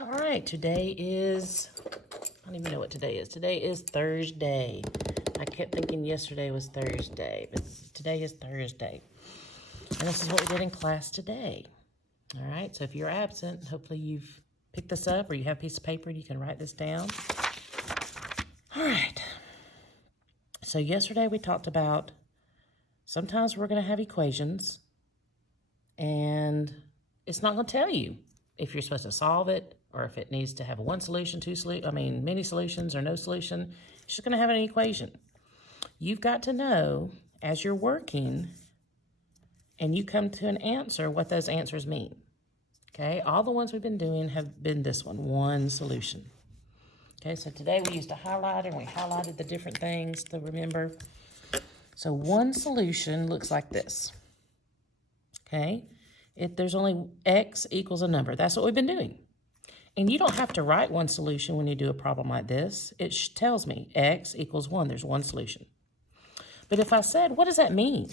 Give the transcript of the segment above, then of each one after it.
All right, today is, I don't even know what today is. Today is Thursday. I kept thinking yesterday was Thursday, but today is Thursday. And this is what we did in class today. All right, so if you're absent, hopefully you've picked this up or you have a piece of paper and you can write this down. All right, so yesterday we talked about sometimes we're going to have equations and it's not going to tell you if you're supposed to solve it or if it needs to have one solution, many solutions or no solution. It's just going to have an equation. You've got to know as you're working and you come to an answer what those answers mean. Okay, all the ones we've been doing have been this one solution. Okay, so today we used a highlighter and we highlighted the different things to remember. So one solution looks like this. Okay, there's only x equals a number. That's what we've been doing. And you don't have to write one solution when you do a problem like this. It tells me x equals 1. There's one solution. But if I said, what does that mean?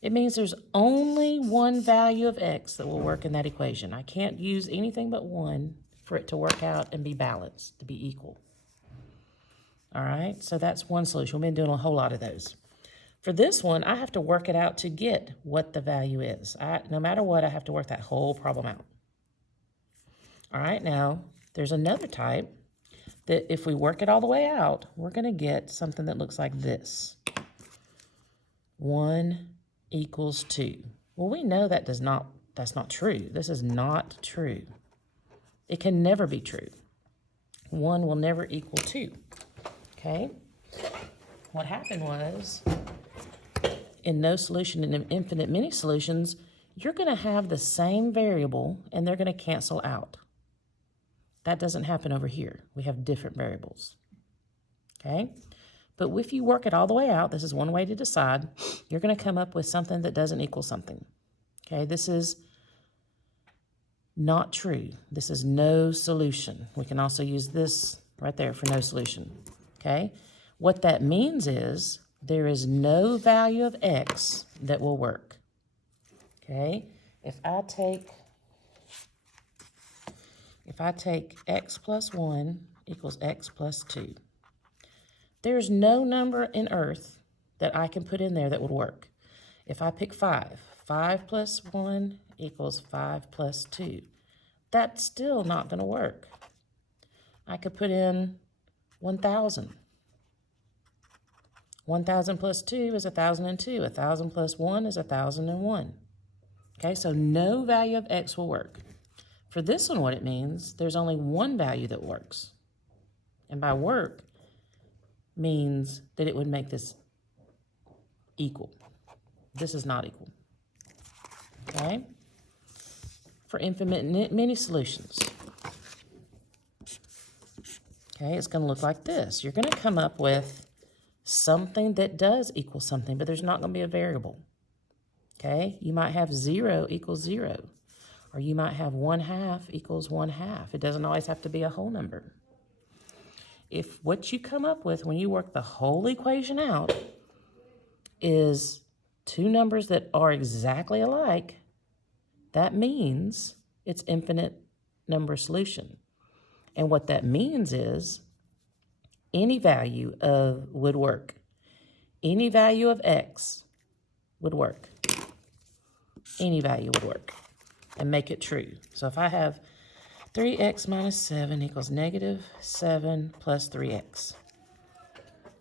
It means there's only one value of x that will work in that equation. I can't use anything but 1 for it to work out and be balanced, to be equal. All right, so that's one solution. We've been doing a whole lot of those. For this one, I have to work it out to get what the value is. No matter what, I have to work that whole problem out. All right, now there's another type that if we work it all the way out, we're going to get something that looks like this. 1 equals 2. Well, we know that's not true. This is not true. It can never be true. 1 will never equal 2. Okay? What happened was, in no solution and in infinite many solutions, you're going to have the same variable and they're going to cancel out. That doesn't happen over here. We have different variables. Okay? But if you work it all the way out, this is one way to decide, you're going to come up with something that doesn't equal something. Okay? This is not true. This is no solution. We can also use this right there for no solution. Okay? What that means is there is no value of x that will work. Okay? If I take x plus 1 equals x plus 2, there's no number in earth that I can put in there that would work. If I pick 5 plus 1 equals 5 plus 2, that's still not going to work. I could put in 1,000. 1,000 plus 2 is 1,002. 1,000 plus 1 is 1,001. Okay, so no value of x will work. For this one, what it means, there's only one value that works. And by work means that it would make this equal. This is not equal. Okay? For infinite many solutions. Okay, it's going to look like this. You're going to come up with something that does equal something, but there's not going to be a variable. Okay? You might have 0 equals 0. Or you might have 1/2 equals 1/2. It doesn't always have to be a whole number. If what you come up with when you work the whole equation out is two numbers that are exactly alike, that means it's infinite number solution. And what that means is any value would work. Any value of x would work. Any value would work and make it true. So if I have 3x minus 7 equals negative 7 plus 3x.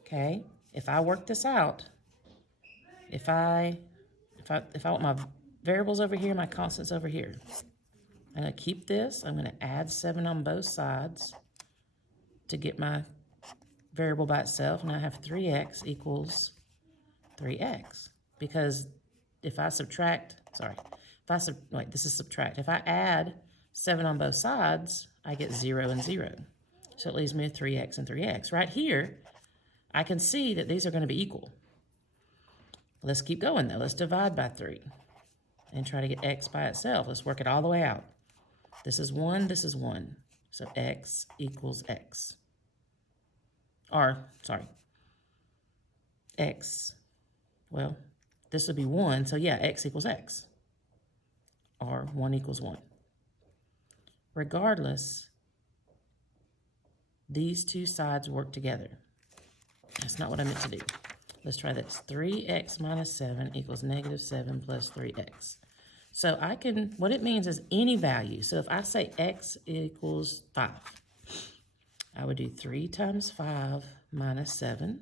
Okay, if I work this out, if I want my variables over here, my constants over here, I'm going to keep this. I'm going to add 7 on both sides to get my variable by itself. And I have 3x equals 3x. Because if I subtract, this is subtract. If I add 7 on both sides, I get 0 and 0. So it leaves me with 3x and 3x. Right here, I can see that these are going to be equal. Let's keep going, though. Let's divide by 3 and try to get x by itself. Let's work it all the way out. This is 1, this is 1. So x equals x. X. Well, this would be 1, so yeah, x equals x. Or 1 equals 1. regardless, these two sides work together. That's not what I meant to do. Let's try this. 3x minus 7 equals negative 7 plus 3x. So I can, what it means is any value. So if I say x equals 5, I would do 3 times 5 minus 7,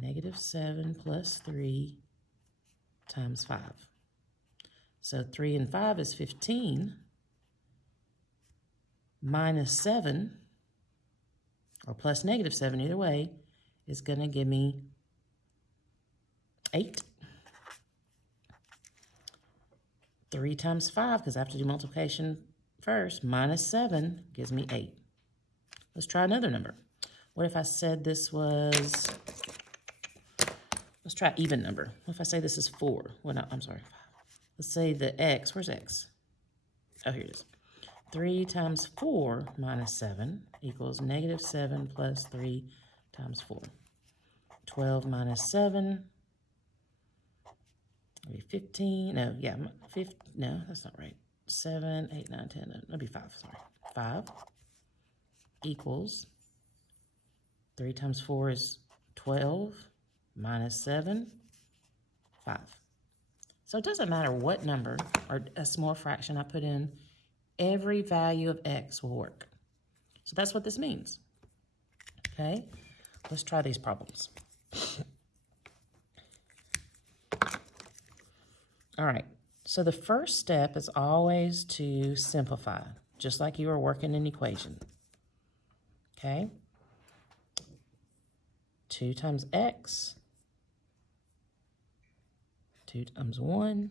negative 7 plus 3 times 5. So 3 and 5 is 15, minus 7, or plus negative 7, either way, is going to give me 8. 3 times 5, because I have to do multiplication first, minus 7 gives me 8. Let's try another number. What if I said this was, let's try even number. What if I say this is 4? Well, no, I'm sorry, 5. Let's say the x, where's x? Oh, here it is. 3 times 4 minus 7 equals negative 7 plus 3 times 4. 12 minus 7, maybe 15, no, yeah, 50, no, that's not right. 7, 8, 9, 10, no, that'd be 5, sorry. 5 equals, 3 times 4 is 12, minus 7, 5. So it doesn't matter what number or a small fraction I put in, every value of x will work. So that's what this means. Okay, let's try these problems. All right, so the first step is always to simplify, just like you are working an equation. Okay, 2 times x, 2 times 1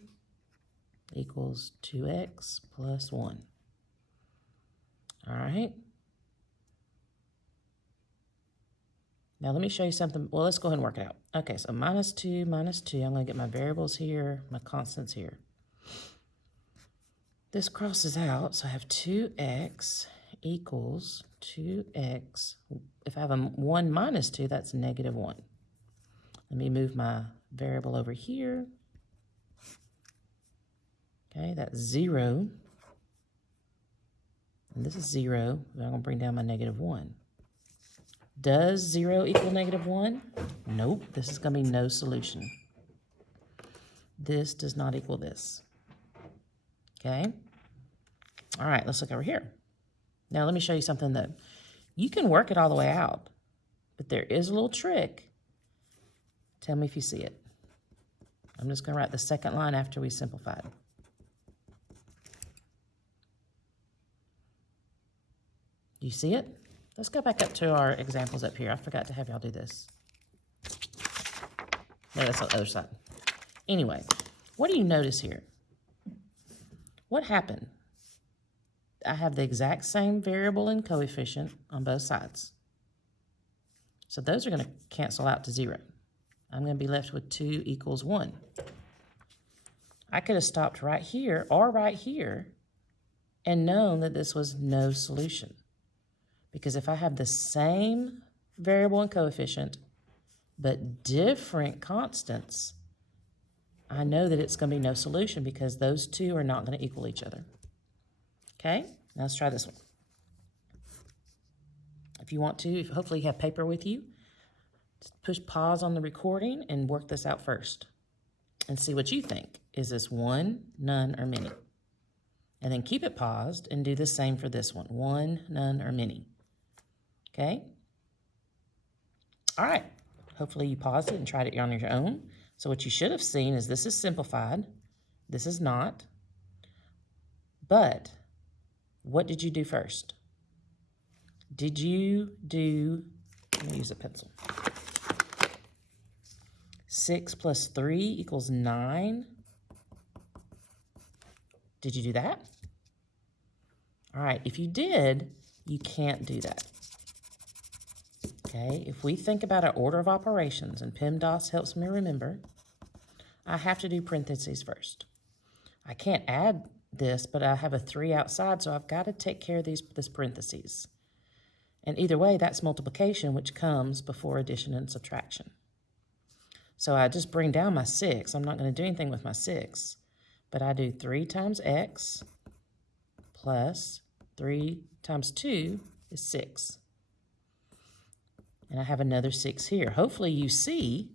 equals 2x plus 1. All right. Now let me show you something. Well, let's go ahead and work it out. Okay, so minus 2, I'm going to get my variables here, my constants here. This crosses out, so I have 2x equals 2x. If I have a 1 minus 2, that's negative 1. Let me move my variable over here. Okay, that's 0. And this is 0. I'm going to bring down my negative 1. Does 0 equal negative 1? Nope, this is going to be no solution. This does not equal this. Okay? All right, let's look over here. Now let me show you something that you can work it all the way out, but there is a little trick. Tell me if you see it. I'm just going to write the second line after we simplified. Do you see it? Let's go back up to our examples up here. I forgot to have y'all do this. No, that's on the other side. Anyway, what do you notice here? What happened? I have the exact same variable and coefficient on both sides. So those are going to cancel out to 0. I'm going to be left with 2 equals 1. I could have stopped right here or right here and known that this was no solution. Because if I have the same variable and coefficient, but different constants, I know that it's going to be no solution because those two are not going to equal each other. Okay, now let's try this one. If you want to, hopefully you have paper with you, just push pause on the recording and work this out first and see what you think. Is this 1, none, or many? And then keep it paused and do the same for this one. 1, none, or many. Okay? All right. Hopefully you paused it and tried it on your own. So what you should have seen is this is simplified. This is not. But what did you do first? Did you do, let me use a pencil. 6 plus 3 equals 9. Did you do that? All right, if you did, you can't do that. Okay, if we think about our order of operations, and PEMDAS helps me remember, I have to do parentheses first. I can't add this, but I have a 3 outside, so I've got to take care of this parentheses. And either way, that's multiplication, which comes before addition and subtraction. So I just bring down my 6. I'm not going to do anything with my 6, but I do 3 times x plus 3 times 2 is 6. And I have another 6 here. Hopefully you see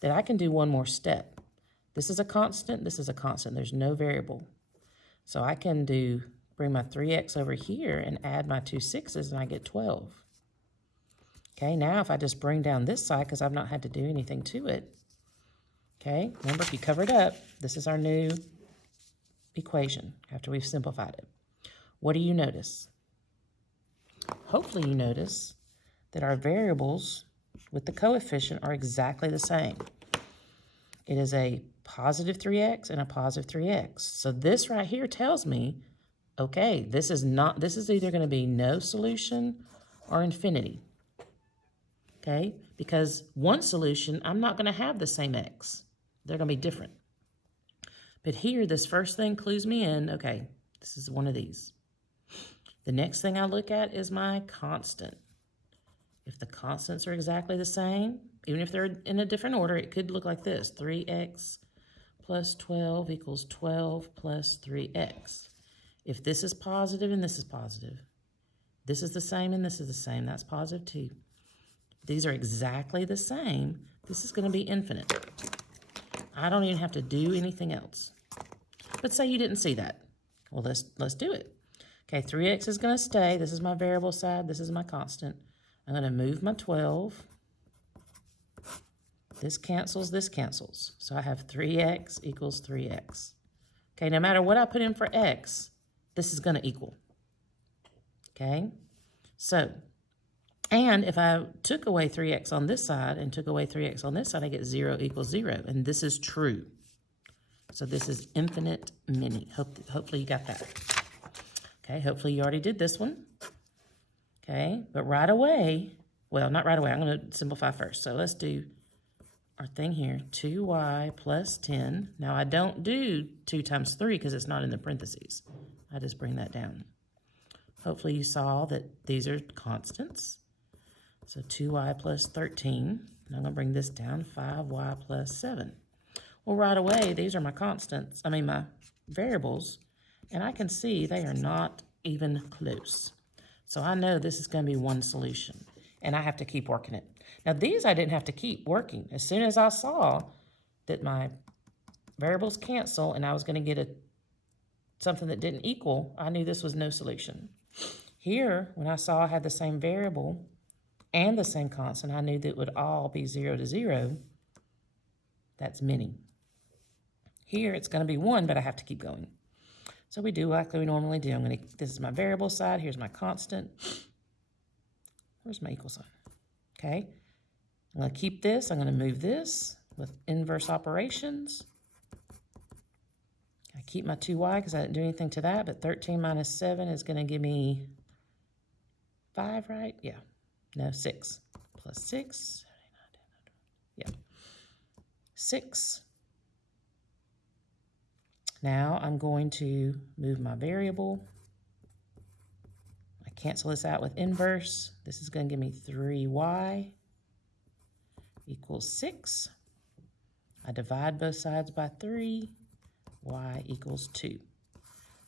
that I can do one more step. This is a constant, this is a constant. There's no variable. So I can bring my 3x over here and add my 2 6's, and I get 12. Okay, now if I just bring down this side, because I've not had to do anything to it, okay, remember if you cover it up, this is our new equation after we've simplified it. What do you notice? Hopefully you notice that our variables with the coefficient are exactly the same. It is a positive 3x and a positive 3x. So this right here tells me, okay, this is either going to be no solution or infinity. Okay, because one solution, I'm not going to have the same x. They're going to be different. But here, this first thing clues me in, okay, this is one of these. The next thing I look at is my constant. If the constants are exactly the same, even if they're in a different order, it could look like this. 3x plus 12 equals 12 plus 3x. If this is positive and this is positive, this is the same and this is the same, that's positive 2. These are exactly the same. This is going to be infinite. I don't even have to do anything else. But say you didn't see that. Well, let's do it. Okay, 3x is going to stay. This is my variable side. This is my constant. I'm going to move my 12. This cancels. So I have 3x equals 3x. Okay, no matter what I put in for x, this is going to equal. Okay, so, and if I took away 3x on this side and took away 3x on this side, I get 0 equals 0. And this is true. So this is infinite many. Hopefully you got that. Okay, hopefully you already did this one. Okay, but right away, well, not right away. I'm going to simplify first. So let's do our thing here. 2y plus 10. Now I don't do 2 times 3 because it's not in the parentheses. I just bring that down. Hopefully you saw that these are constants. So 2y plus 13, and I'm going to bring this down, 5y plus 7. Well, right away, these are my constants, my variables, and I can see they are not even close. So I know this is going to be one solution, and I have to keep working it. Now, these I didn't have to keep working. As soon as I saw that my variables cancel and I was going to get something that didn't equal, I knew this was no solution. Here, when I saw I had the same variable and the same constant, I knew that it would all be 0 to 0. That's many. Here, it's going to be 1, but I have to keep going. So we do like we normally do. This is my variable side. Here's my constant. Where's my equal sign? Okay. I'm going to keep this. I'm going to move this with inverse operations. I keep my 2y because I didn't do anything to that, but 13 minus 7 is going to give me 5, right? Yeah. No, 6. Plus 6. Yeah. 6. Now I'm going to move my variable. I cancel this out with inverse. This is going to give me 3y equals 6. I divide both sides by 3. Y equals 2.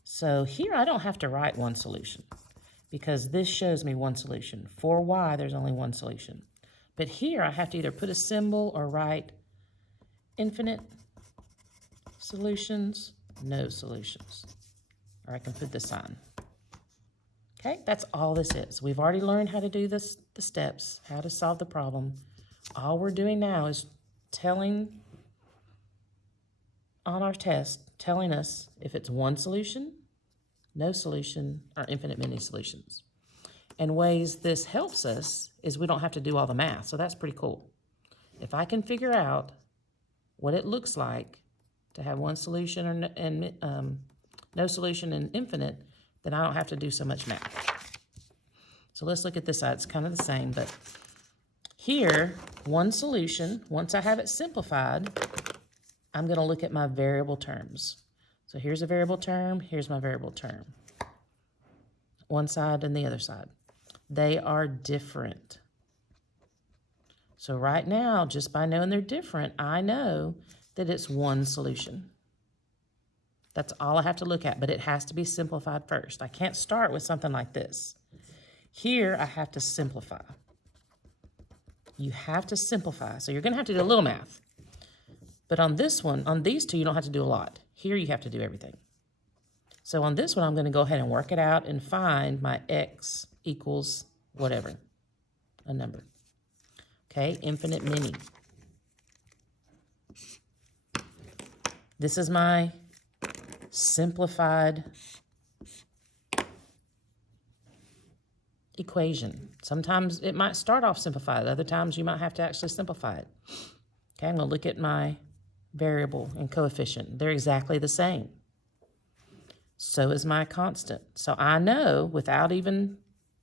So here I don't have to write one solution because this shows me one solution. For y, there's only one solution. But here I have to either put a symbol or write infinite solutions, no solutions. Or I can put the sign. Okay, that's all this is. We've already learned how to do the steps, how to solve the problem. All we're doing now is telling on our test, telling us if it's one solution, no solution, or infinite many solutions. And ways this helps us is we don't have to do all the math, so that's pretty cool. If I can figure out what it looks like to have one solution and no solution and infinite, then I don't have to do so much math. So let's look at this side. It's kind of the same, but here, one solution, once I have it simplified, I'm going to look at my variable terms. So here's a variable term, here's my variable term. One side and the other side. They are different. So right now, just by knowing they're different, I know that it's one solution. That's all I have to look at, but it has to be simplified first. I can't start with something like this. Here, I have to simplify. You have to simplify. So you're going to have to do a little math. But on this one, on these two, you don't have to do a lot. Here, you have to do everything. So on this one, I'm going to go ahead and work it out and find my x equals whatever, a number. Okay, infinite many. This is my simplified equation. Sometimes it might start off simplified. Other times you might have to actually simplify it. Okay, I'm going to look at my variable and coefficient. They're exactly the same. So is my constant. So I know, without even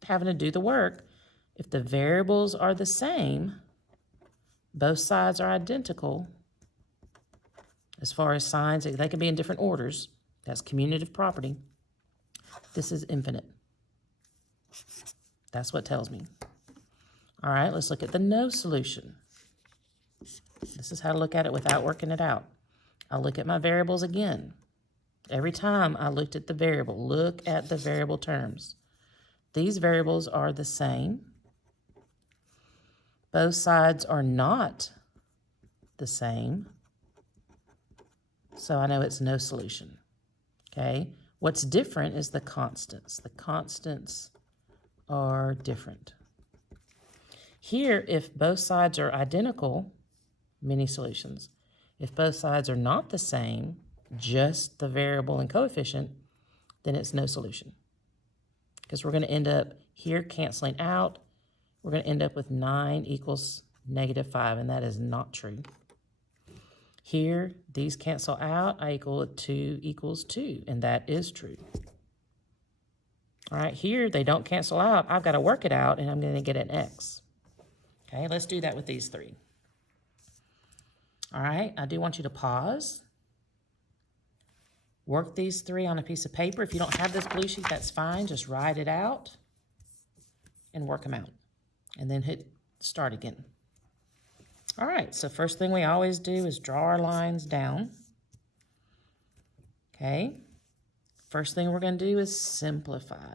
having to do the work, if the variables are the same, both sides are identical. As far as signs, they can be in different orders. That's commutative property. This is infinite. That's what tells me. All right, let's look at the no solution. This is how to look at it without working it out. I'll look at my variables again. Every time I looked at the variable, look at the variable terms. These variables are the same. Both sides are not the same. So I know it's no solution. Okay? What's different is the constants. The constants are different. Here, if both sides are identical, many solutions. If both sides are not the same, just the variable and coefficient, then it's no solution. Because we're going to end up here canceling out. We're going to end up with 9 equals -5, and that is not true. Here, these cancel out. I equal 2 equals 2, and that is true. All right, here they don't cancel out. I've got to work it out, and I'm going to get an x. Okay, let's do that with these three. All right, I do want you to pause. Work these three on a piece of paper. If you don't have this blue sheet, that's fine. Just write it out and work them out. And then hit start again. All right, so first thing we always do is draw our lines down. Okay, first thing we're going to do is simplify.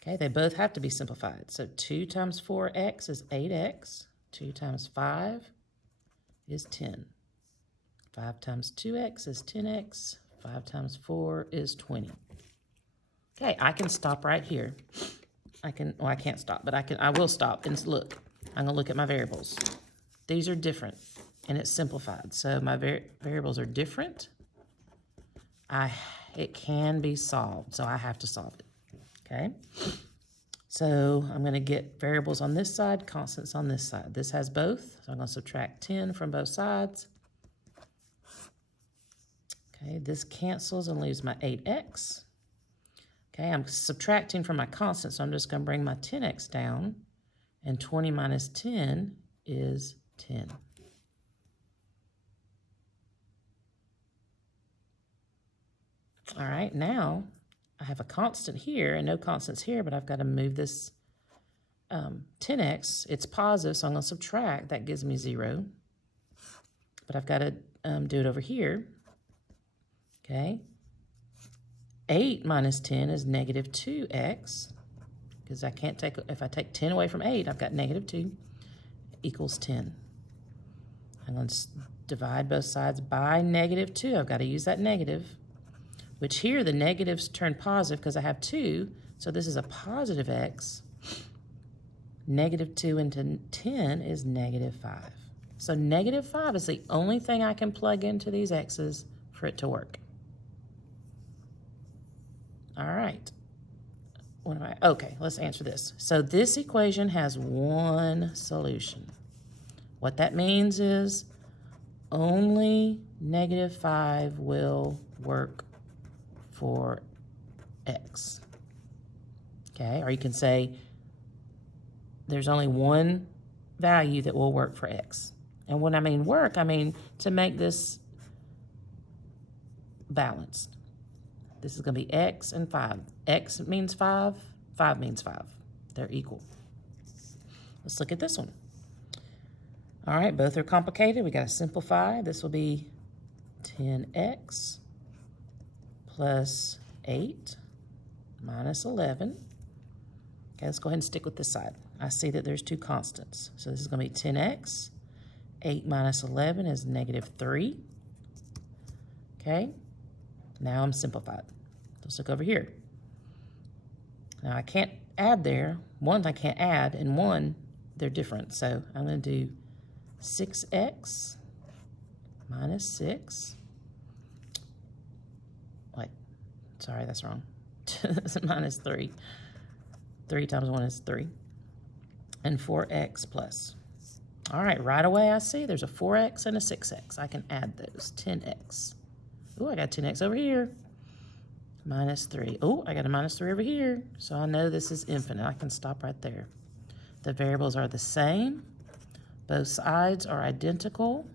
Okay, they both have to be simplified. So 2 times 4x is 8x. 2 times 5 is 10. 5 times 2x is 10x. 5 times 4 is 20. Okay, I can stop right here. I can't stop, but I will stop and look. I'm going to look at my variables. These are different, and it's simplified. So my variables are different. It can be solved, so I have to solve it. Okay? So I'm going to get variables on this side, constants on this side. This has both, so I'm going to subtract 10 from both sides. Okay, this cancels and leaves my 8x. Okay, I'm subtracting from my constant, so I'm just going to bring my 10x down. And 20 minus 10 is 10. All right, now I have a constant here and no constants here, but I've got to move this 10x. It's positive, so I'm going to subtract. That gives me 0. But I've got to do it over here. Okay. 8 minus 10 is -2x. Because I can't take, if I take 10 away from 8, I've got -2 equals 10. I'm going to divide both sides by -2. I've got to use that negative, which here the negatives turn positive because I have 2. So this is a positive x. -2 into 10 is -5. So -5 is the only thing I can plug into these x's for it to work. All right. Okay, let's answer this. So this equation has one solution. What that means is only -5 will work for x. Okay, or you can say there's only one value that will work for x. And when I mean work, I mean to make this balanced. This is going to be x and 5. X means 5, 5 means 5. They're equal. Let's look at this one. All right, both are complicated. We got to simplify. This will be 10x plus 8 minus 11. Okay, let's go ahead and stick with this side. I see that there's two constants. So this is going to be 10x. 8 minus 11 is negative 3. Okay, now I'm simplified. Let's look over here. Now I can't add there. One I can't add, and one they're different. So I'm going to do 6x minus 6. Wait, sorry, that's wrong. Minus 3. 3 times 1 is 3. And 4x plus. All right, right away I see there's a 4x and a 6x. I can add those. 10x. Oh, I got 10x over here. Minus 3. Oh, I got a minus 3 over here. So I know this is infinite. I can stop right there. The variables are the same. Both sides are identical,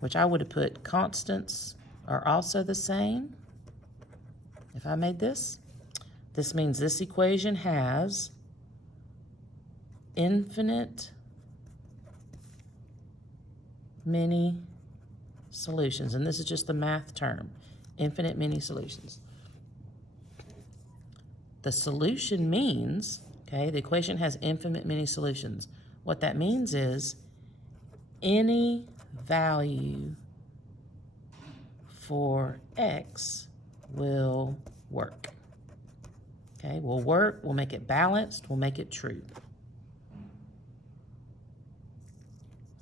which I would have put constants are also the same. If I made this, this means this equation has infinite many solutions. And this is just the math term, infinite many solutions. The solution means, okay, the equation has infinite many solutions. What that means is any value for x will work. Okay, will work, we'll make it balanced, we'll make it true.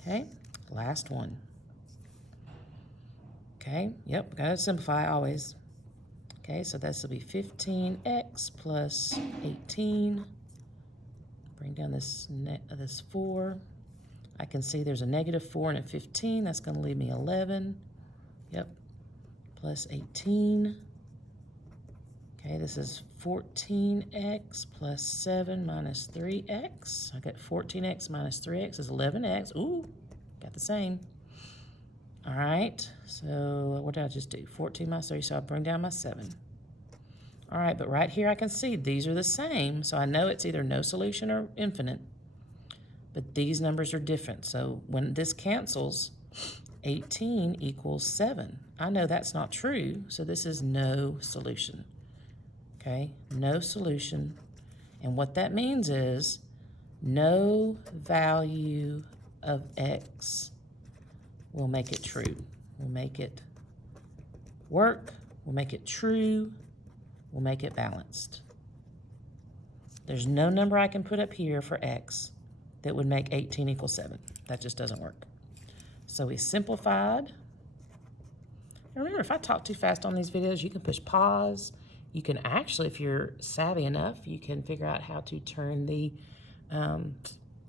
Okay, last one. Okay, yep, gotta simplify always. Okay, so this will be 15x plus 18. Bring down this 4. I can see there's a negative 4 and a 15. That's going to leave me 11. Yep, plus 18. Okay, this is 14x plus 7 minus 3x. I got 14x minus 3x is 11x. Ooh, got the same. All right, so what did I just do? 14 minus 3, so I'll bring down my 7. All right, but right here I can see these are the same, so I know it's either no solution or infinite, but these numbers are different. So when this cancels, 18 equals 7. I know that's not true, so this is no solution. Okay, no solution. And what that means is no value of x will make it true. We'll make it work, we'll make it true, we'll make it balanced. There's no number I can put up here for x that would make 18 equal 7. That just doesn't work. So we simplified. And remember, if I talk too fast on these videos, you can push pause. You can actually, if you're savvy enough, you can figure out how to turn the,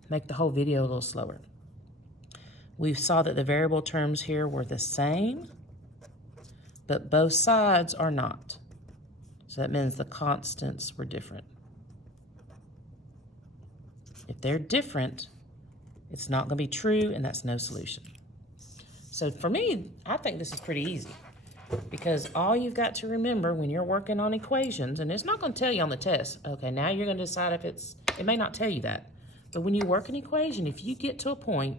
make the whole video a little slower. We saw that the variable terms here were the same, but both sides are not. So that means the constants were different. If they're different, it's not going to be true, and that's no solution. So for me, I think this is pretty easy, because all you've got to remember when you're working on equations, and it's not going to tell you on the test, okay, now you're going to decide if it may not tell you that, but when you work an equation, if you get to a point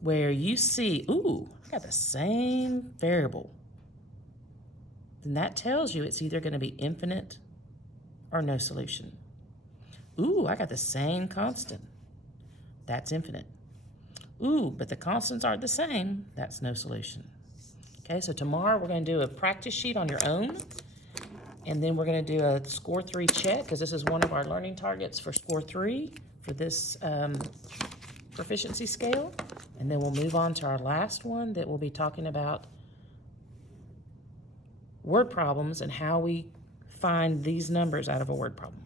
where you see, ooh, I got the same variable, then that tells you it's either going to be infinite or no solution. Ooh, I got the same constant. That's infinite. Ooh, but the constants aren't the same. That's no solution. Okay, so tomorrow we're going to do a practice sheet on your own, and then we're going to do a score 3 check, because this is one of our learning targets for score 3 for this proficiency scale. And then we'll move on to our last one that we'll be talking about word problems and how we find these numbers out of a word problem.